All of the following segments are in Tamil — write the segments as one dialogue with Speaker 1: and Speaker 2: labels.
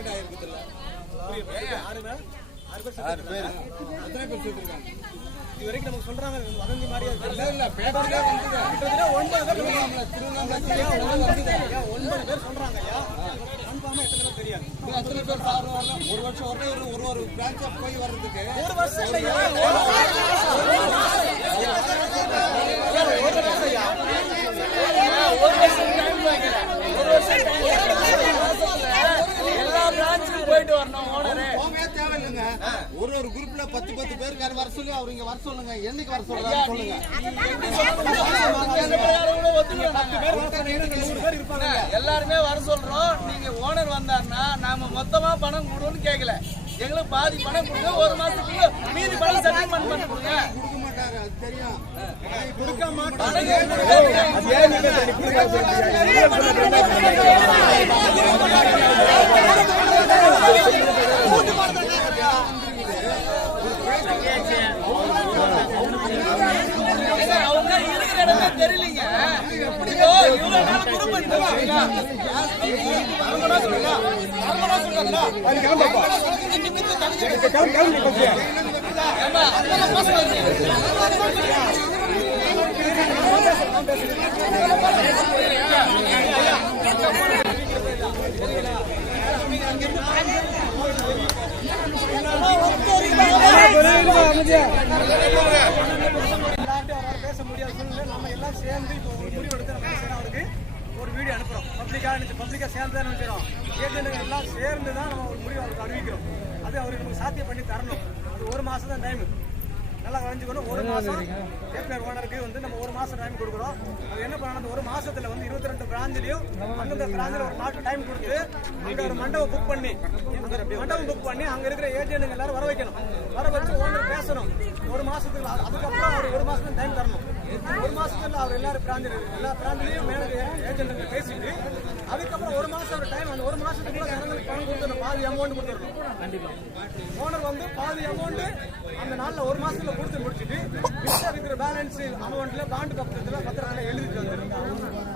Speaker 1: அட்டாக் ஆயிருக்கு இல்ல ஆறு பேர் ஆறு பேர் ஆறு பேர் சேர்த்துருக்காங்க இது வரைக்கும் நமக்கு சொல்றாங்க வதந்தி மாதிரி இல்ல இல்ல பேப்பர்ல கிட்டத்தட்ட ஒன்பது பேர் சொல்றாங்க திருவண்ணாமலை ஒன்பது பேர் சொல்றாங்க ஐயா கன்ஃபார்மா எத்தனை தெரியாது அத்தனை பேர் சார் வரலாம் ஒரு வருஷம் ஒரே ஒரு ஒரு ஒரு பிரான்ச் போய் வர்றதுக்கு ஒரு வருஷம் இல்லையா
Speaker 2: எல்லா பிரான்ச்சுக்கும் போயிட்டு வரணும் ஓனரு
Speaker 1: போகவே தேவையில்லைங்க ஒரு ஒரு குரூப்ல பத்து பத்து பேருக்கு வர சொல்லி அவர் இங்க வர சொல்லுங்க என்னைக்கு வர சொல்றாரு சொல்லுங்க. நூறு பேர் இருப்பாங்க.
Speaker 2: எல்லாருமே வர சொல்றோம். நீங்க ஓனர் வந்தாருன்னா நாம மொத்தமா பணம் கொடுன்னு கேட்கல எங்களுக்கு பாதி பணம் கொடுங்க ஒரு மாசத்துக்குள்ள மீதி பணம் செட்டில்மெண்ட் பண்ணி கொடுங்க.
Speaker 1: கொடுக்க மாட்டாரு அது தெரியும் கொடுக்க
Speaker 2: பணம் ஏங்க, அவங்க இருக்கிற இடமே தெரியலீங்க இப்போ இவ்வளவு நாள் குடும்பம் இருந்துச்சுங்களா? ஏம்மா, அதெல்லாம் மோசம் வருது.
Speaker 1: எல்லார்ட்டையும் அவரால் பேச முடியாத சூழ்நிலை நம்ம எல்லாம் சேர்ந்து இப்போ ஒரு முடிவு எடுத்து நம்ம என்ன செய்யறோம் அவருக்கு ஒரு வீடியோ அனுப்புறோம் பப்ளிக்காக சேர்ந்து தான் ஏஜென்ட்டுங்க எல்லாம் சேர்ந்து தான் நம்ம ஒரு முடிவு அவருக்கு அறிவிக்கிறோம். அது அவருக்கு நமக்கு சாத்தியம் பண்ணி தரணும். அது ஒரு மாசம் தான் டைம் நல்லா வரைஞ்சுக்கணும் ஒரு மாசம் ஏப்ரல் ஓனருக்கு வந்து நம்ம ஒரு மாசம் டைம் கொடுக்குறோம். அது என்ன பண்ணணும் அந்த ஒரு மாசத்துல வந்து இருபத்தி ரெண்டு பிராஞ்சிலையும் அந்தந்த பிராஞ்சில் ஒரு மாசம் டைம் கொடுத்து அங்க ஒரு மண்டபம் புக் பண்ணி மண்டபம் புக் பண்ணி அங்க இருக்கிற ஏஜென்ட்டுங்க எல்லாரும் வர வைக்கணும். வர வச்சு ஓனர் பேசணும். ஒரு மாசத்துக்கு அது- அதுக்கப்புறம் அவர் ஒரு மாசம் டைம் தரணும். ஒரு மாசத்துல அவர் எல்லாரும் பிராஞ்சில் எல்லா பிராஞ்சிலையும் மேனேஜர் ஏஜென்ட்டுங்க பேசிட்டு அதுக்கப்புறம் ஒரு மாசம் ஒரு டைம் அந்த ஒரு மாசத்துக்குள்ள ஜனங்களுக்கு பணம் கொடுத்துடணும் பாதி அமௌண்ட் கொடுத்துடணும் கண்டிப்பா. ஓனர் வந்து பாதி அமௌண்ட் அந்த நாள்ல ஒரு மாசத்துல கொடுத்து முடிச்சிட்டு மிச்சம் இருக்கிற பேலன்ஸ் அமௌண்ட்ல பாண்டு பத்திரத்துல பத்திரத்துல எழுதி தந்துரு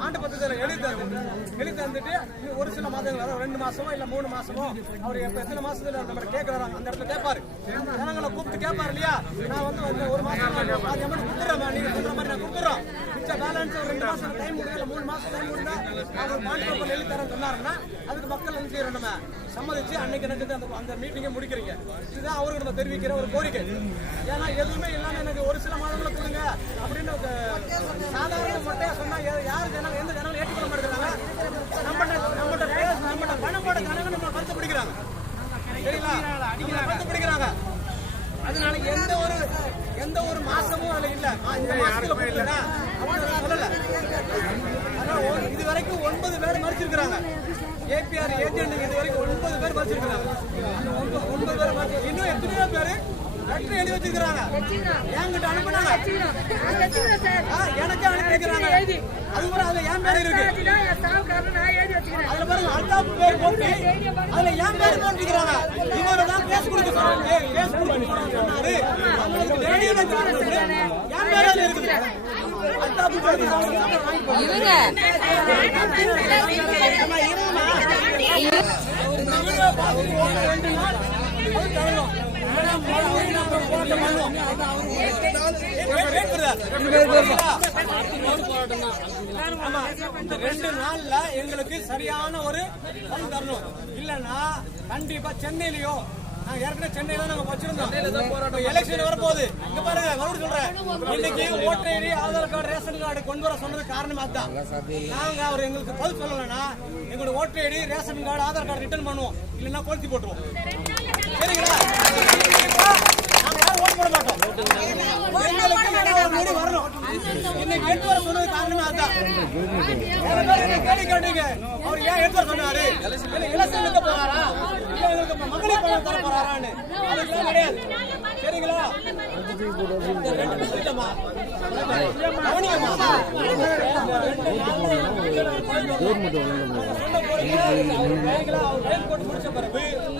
Speaker 1: பாண்டு பத்திரத்துல எழுதி தந்து எழுதி தந்துட்டு ஒரு சில மாதங்கள் ரெண்டு மாசமோ இல்ல மூணு மாசமோ அவர் எப்ப எத்தனை மாசத்துல நம்ம கேட்கறாங்க அந்த இடத்துல கேட்பாரு ஜனங்களை கூப்பிட்டு கேட்பாரு இல்லையா? நான் வந்து ஒரு மாசம் பாதி அமௌண்ட் கொடுத்துறேன் நீங்க சொல்ற மாதிரி நான் கொடுத்துறோம். மிச்ச பேலன்ஸ் ஒரு ரெண்டு மாசம் டைம் கொடுங்க மூணு மாசம் டைம் கொடுங்க அவங்க பாண்டு பத்திரம் எழுதி தரேன் சொன்னாருன்னா அதுக்கு மக்கள் என்ன நம்ம சம்மதிச்சு அன்னைக்கு எனக்கு அந்த அந்த மீட்டிங்கை முடிக்கிறீங்க. இதுதான் அவருக்கு நம்ம தெரிவிக்கிற ஒரு கோரிக்கை. ஏன்னா எதுவுமே இல்லாமல் எனக்கு ஒரு சில மாதங்களை கொடுங்க அப்படின்னு சாதாரண மட்டும் சொன்னால் யா- யார் ஜனம் எந்த ஜனம் ஏற்றுக்கொள்ள மாட்டேங்கிறாங்க. நம்மகிட்ட நம்மகிட்ட பேச நம்மகிட்ட பணம் போட நம்ம பணத்தை பிடிக்கிறாங்க. சரிங்களா? அடிக்கிறாங்க பணத்தை பிடிக்கிறாங்க. அதனால எந்த ஒரு எந்த ஒரு மாசமும் அதுல இல்ல. இந்த மாசத்துல போயிடல அவங்க சொல்லல. ஆனா இது வரைக்கும் ஒன்பது பேர் மாதிரி மறிச்சிருக்கிறாங்க ஏபிஆர் ஏஜென்ட் இது வரைக்கும் ஒன்பது பேர் மறிச்சிருக்கிறாங்க ஒன்பது பேர் மறிச்சு இன்னும் எத்தனையோ பேர் லெட்டர் எழுதி வச்சிருக்கிறாங்க. என்கிட்ட அனுப்பினாங்க. எனக்கே எனக்கு அனுப்பி அது கூட அதுல என் பேர் இருக்கு. அதுல பாருங்க அல்தாப் பேர் போட்டு அதுல என் பேர் போட்டுக்கிறாங்க இவரை தான் கேஸ் கொடுக்க சொன்னாங்க கேஸ் கொடுக்க சொன்னாரு. அவங்களுக்கு டேடியில என் பேர் அதுல இருக்குது ரெண்டு அது ரெண்டு நாள்ல எங்களுக்கு சரியான ஒரு தரணும். இல்லன்னா கண்டிப்பா சென்னையிலயோ ஏற்கனவே சென்னையில நாங்க வச்சிருந்தோம் எலெக்ஷன் வரப்போகுது இங்க பாருங்க மறுபடியும் சொல்றேன் இன்னைக்கு voter ID Aadhaar card ration card கொண்டு வர சொன்னது காரணம் அதுதான் நாங்க அவர் எங்களுக்கு பதில் சொல்லலைன்னா எங்களோட voter ID ration card Aadhaar card return பண்ணுவோம் இல்லைன்னா கொளுத்தி போட்டுருவோம் சரிங்களா நாங்க யாரும் ஓட்டு போட மாட்டோம் எங்களுக்கு ஏதாவது ஒரு முடிவு வரணும் இன்னைக்கு எட்டு வர சொன்னது காரணமே அதுதான் கேள்வி கேட்டீங்க அவர் ஏன் எட்டு வர சொன்னாரு நிற்க போறாரா மகளிர் பணம் தர போறாரான்னு அதுக்கெல்லாம் கிடையாது. சரிங்களா?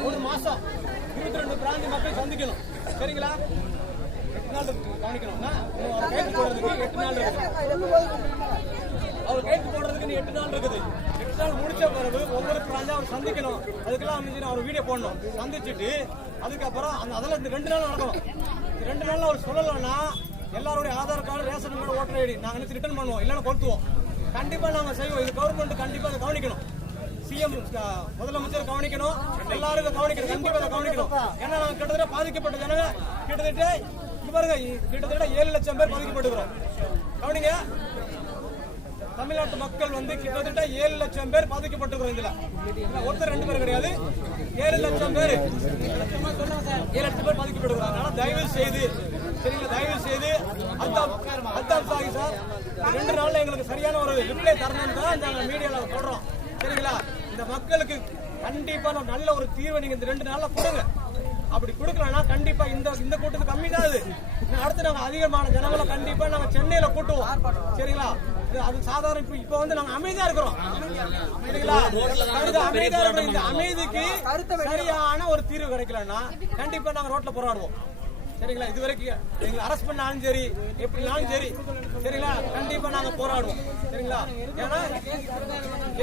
Speaker 1: ஒரு மாசம் இருபத்தி ரெண்டு பிராந்தி மக்கள் சந்திக்கணும் சரிங்களா எட்டு நாள். கவனிக்கணும்னா எட்டு நாள் அவர் கைது போடுறதுக்கு எட்டு நாள் இருக்குது. எட்டு நாள் முடிச்ச பிறகு ஒவ்வொரு பிராஞ்சா அவர் சந்திக்கணும். அதுக்கெல்லாம் அமைஞ்சு அவர் வீடியோ போடணும். சந்திச்சுட்டு அதுக்கப்புறம் அந்த அதெல்லாம் இந்த ரெண்டு நாள் நடக்கணும் ரெண்டு நாள் அவர் சொல்லலைன்னா எல்லாருடைய Aadhaar card ration card voter ID நாங்கள் நினைச்சு ரிட்டர்ன் பண்ணுவோம். இல்லைன்னா கொடுத்துவோம் கண்டிப்பாக நாங்கள் செய்வோம். இது கவர்மெண்ட் கண்டிப்பாக அதை கவனிக்கணும். சிஎம் முதலமைச்சர் கவனிக்கணும். எல்லாரும் கவனிக்கணும். கண்டிப்பாக அதை கவனிக்கணும். ஏன்னா நாங்கள் கிட்டத்தட்ட பாதிக்கப்பட்ட ஜனங்க. கிட்டத்தட்ட இங்க பாருங்க கிட்டத்தட்ட ஏழு லட்சம் பேர் பாதிக்கப்பட்டுக்கிறோம் கவனிங்க. தமிழ்நாட்டு மக்கள் வந்து கிட்டத்தட்ட ஏழு லட்சம் பேர் பாதிக்கப்பட்டிருக்கிறோம் இதுல ஒருத்தர் ரெண்டு பேர் கிடையாது. ஏழு லட்சம் பேர். ஏழு லட்சம் பேர் பாதிக்கப்பட்டிருக்கிறாங்க அதனால தயவு செய்து சரிங்களா? தயவு செய்து அல்தாப் அல்தாப் சாஹி சார் ரெண்டு நாள்ல எங்களுக்கு சரியான ஒரு ரிப்ளை தரணும்னு தான் நாங்கள் மீடியால சொல்றோம். சரிங்களா? இந்த மக்களுக்கு கண்டிப்பா நம்ம நல்ல ஒரு தீர்வை நீங்க இந்த ரெண்டு நாள்ல கொடுங்க. அப்படி கொடுக்கலன்னா கண்டிப்பா இந்த இந்த கூட்டத்துக்கு கம்மி தான் அது. அடுத்து நாங்க அதிகமான ஜனங்களை கண்டிப்பா நாங்க சென்னையில கூட்டுவோம். சரிங்களா? அது சாதாரண இப்ப இப்ப வந்து நாங்க அமைதியா இருக்கிறோம். சரிங்களா அமைதியா இருக்கிற இந்த அமைதிக்கு சரியான ஒரு தீர்வு கிடைக்கலன்னா கண்டிப்பா நாங்க ரோட்ல போராடுவோம். சரிங்களா? இது வரைக்கும் எங்களை அரெஸ்ட் பண்ணாலும் சரி எப்படினாலும் சரி சரிங்களா? கண்டிப்பா நாங்க போராடுவோம். சரிங்களா? ஏன்னா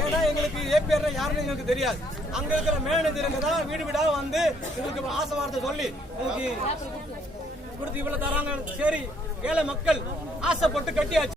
Speaker 1: ஏன்னா எங்களுக்கு ஏபிஆர் யாருன்னு எங்களுக்கு தெரியாது. அங்க இருக்கிற மேனேஜருங்க தான் வீடு வீடா வந்து எங்களுக்கு ஆசை வார்த்தை சொல்லி உங்களுக்கு கொடுத்து இவ்வளவு தராங்க. சரி ஏழை மக்கள் ஆசைப்பட்டு கட்டியாச்சு.